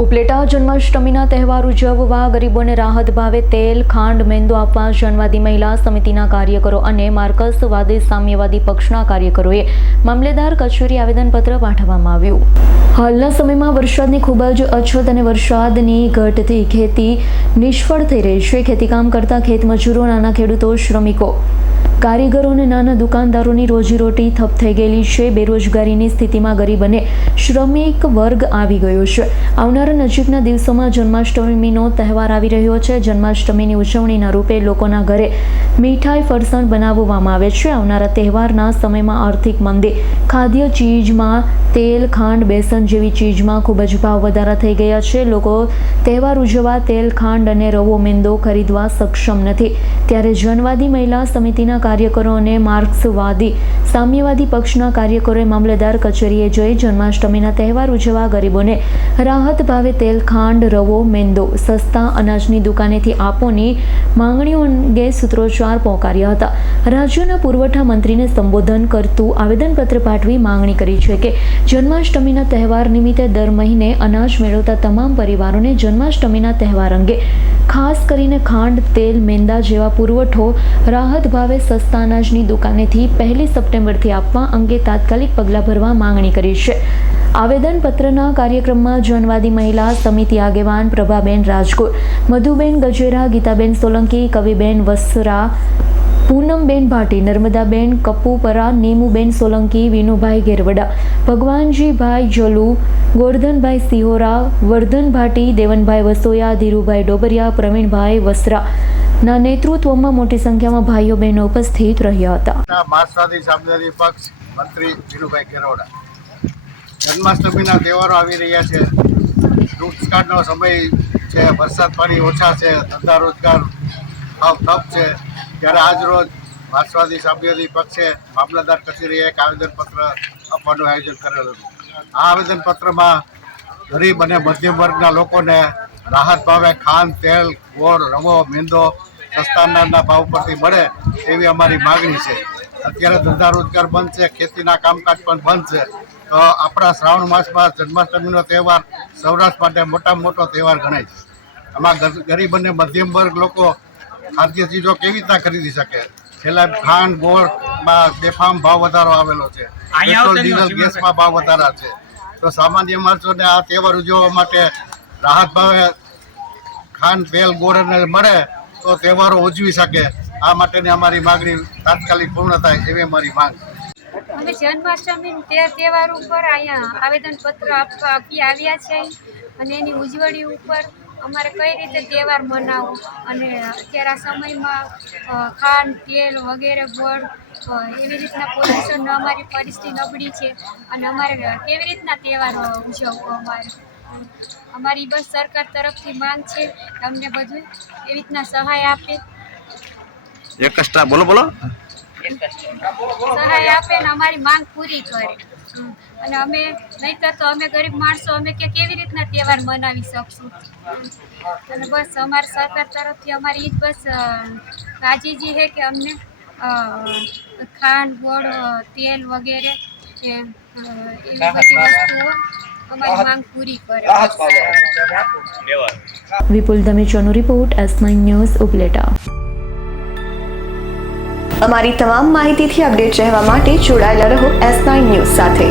ઉપલેટા જન્માષ્ટમીના તહેવાર ઉજવવા ગરીબોને રાહત ભાવે તેલ, ખાંડ, મેંદો આપવા જનવાદી મહિલા સમિતિના કાર્યકરો અને માર્ક્સવાદી સામ્યવાદી પક્ષના કાર્યકરોએ મામલેદાર કચેરી આવેદનપત્ર પાઠવવામાં આવ્યું। હાલના સમયમાં વરસાદની ખૂબ જ અછત અને વરસાદની ઘટથી ખેતી નિષ્ફળ થઈ રહી છે। ખેતીકામ કરતા ખેતમજૂરો, નાના ખેડૂતો, શ્રમિકો, કારીગરો અને નાના દુકાનદારોની રોજીરોટી ઠપ થઈ ગયેલી છે। બેરોજગારીની સ્થિતિમાં ગરીબ અને શ્રમિક વર્ગ આવી ગયો છે। આવનારા નજીકના દિવસોમાં જન્માષ્ટમીનો તહેવાર આવી રહ્યો છે। જન્માષ્ટમીની ઉજવણીના રૂપે લોકોના ઘરે મીઠાઈ, ફરસાણ બનાવવામાં આવે છે। આવનારા તહેવારના સમયમાં આર્થિક મંદી, ખાદ્ય ચીજમાં તેલ, ખાંડ, બેસન જેવી ચીજમાં ખૂબ જ ભાવ વધારા થઈ ગયા છે। લોકો તહેવાર ઉજવવા તેલ, ખાંડ અને રવો, મેંદો ખરીદવા સક્ષમ નથી। ત્યારે જનવાદી મહિલા સમિતિના કાર્યકરો અને માર્ક્સવાદી સામ્યવાદી પક્ષના કાર્યકરોએ મામલતદાર કચેરીએ જઈ જન્માષ્ટમીના તહેવાર ઉજવવા ગરીબોને રાહત ભાવે તેલ, ખાંડ, રવો, મેંદો સસ્તા અનાજની દુકાનેથી આપોની માંગણીઓ અંગે સૂત્રોચ્ચાર પોકાર્યા હતા। રાજ્યના પુરવઠા મંત્રીને સંબોધન કરતું આવેદનપત્ર પાઠવી માંગણી કરી છે કે જન્માષ્ટમીના તહેવાર નિમિત્તે દર મહિને અનાજ મેળવતા તમામ પરિવારોને જન્માષ્ટમીના તહેવાર અંગે ખાસ કરીને ખાંડ, તેલ, મેંદા જેવા પુરવઠો રાહત ભાવે સસ્તા અનાજની દુકાનેથી 1 સપ્ટેમ્બરથી આપવા અંગે તાત્કાલિક પગલાં ભરવા માંગણી કરી છે। આવેદનપત્રના કાર્યક્રમમાં જનવાદી મહિલા સમિતિ આગેવાન પ્રભાબેન રાજગોર, મધુબેન ગજેરા, ગીતાબેન સોલંકી, કવિબેન વસરા, પૂનમબેન ભાટી, નર્મદાબેન કપુપરા, નીમુબેન સોલંકી, વિનુભાઈ ગેરવડા, ભગવાનજીભાઈ જલુ, ગોરધનભાઈ સિહોરા, વર્ધન ભાટી, દેવનભાઈ વસોયા, ધીરુભાઈ ડોબરિયા, પ્રવીણભાઈ વસરા ના નેતૃત્વમાં મોટી સંખ્યામાં ભાઈઓ બહેનો ઉપસ્થિત રહ્યા હતા। માર્ક્સવાદી સામ્યવાદી પક્ષ મંત્રી વિનુભાઈ ગેરવડા, જન્માષ્ટમીના તહેવારો આવી રહ્યા છે। દુષ્કાળનો સમય છે, વરસાદ પાણી ઓછા છે, ધંધા રોજગાર ભાવ ઠપ છે। ત્યારે આજ રોજ માર્ક્સવાદી સામ્યવાદી પક્ષે મામલતદાર કચેરીએ એક આવેદનપત્ર આપવાનું આયોજન કરેલું હતું। આ આવેદનપત્રમાં ગરીબ અને મધ્યમ વર્ગના લોકોને રાહત ભાવે ખાંડ, તેલ, ગોળ, રવો, મેંદો સસ્તા અનાજના ભાવ પરથી મળે એવી અમારી માગણી છે। અત્યારે ધંધા રોજગાર બંધ છે, ખેતીના કામકાજ પણ બંધ છે, તો આપણા શ્રાવણ માસમાં જન્માષ્ટમીનો તહેવાર સૌરાષ્ટ્ર માટે મોટામાં મોટો તહેવાર ગણાય છે। આમાં ગરીબ અને મધ્યમ વર્ગ લોકો ખાદ્ય ચીજો કેવી રીતના ખરીદી શકે? છેલ્લા ખાંડ, ગોળમાં બેફામ ભાવ વધારો આવેલો છે, પેટ્રોલ, ડીઝલ, ગેસમાં ભાવ વધારા છે। તો સામાન્ય માણસોને આ તહેવાર ઉજવવા માટે રાહત ભાવે ખાંડ, તેલ, ગોળ મળે તો તહેવારો ઉજવી શકે। આ માટેની અમારી માગણી તાત્કાલિક પૂર્ણ થાય એવી અમારી માંગ છે। અમે જન્માષ્ટમી તહેવાર ઉપર અહીંયા આવેદનપત્ર આપી આવ્યા છે અને એની ઉજવણી ઉપર અમારે કઈ રીતે તહેવાર મનાવવો અને અત્યારે આ સમયમાં ખાંડ, તેલ વગેરે, ગોળ એવી રીતના પોઝિશન અમારી પરિસ્થિતિ નબળી છે અને અમારે કેવી રીતના તહેવાર ઉજવવો? અમારી બસ સરકાર તરફથી માંગ છે કે અમને બધું એવી રીતના સહાય આપે, સહાય આપે ને અમારી માંગ પૂરી કરે। અને અમે નહીંતર તો અમે ગરીબ માણસો અમે કેવી રીતના તહેવાર મનાવી શકશું? અને બસ અમારી સરકાર તરફથી અમારી જ બસ રાજીજી છે કે અમને ખાંડ, ગોળ, તેલ વગેરે એવી બધી વસ્તુઓ અમારી માંગ પૂરી કરે। વિપુલ ધમેચાનો રિપોર્ટ, S9 ન્યૂઝ, ઉપલેટા। અમારી તમામ માહિતીથી અપડેટ રહેવા માટે જોડાયેલા રહો S9 ન્યૂઝ સાથે।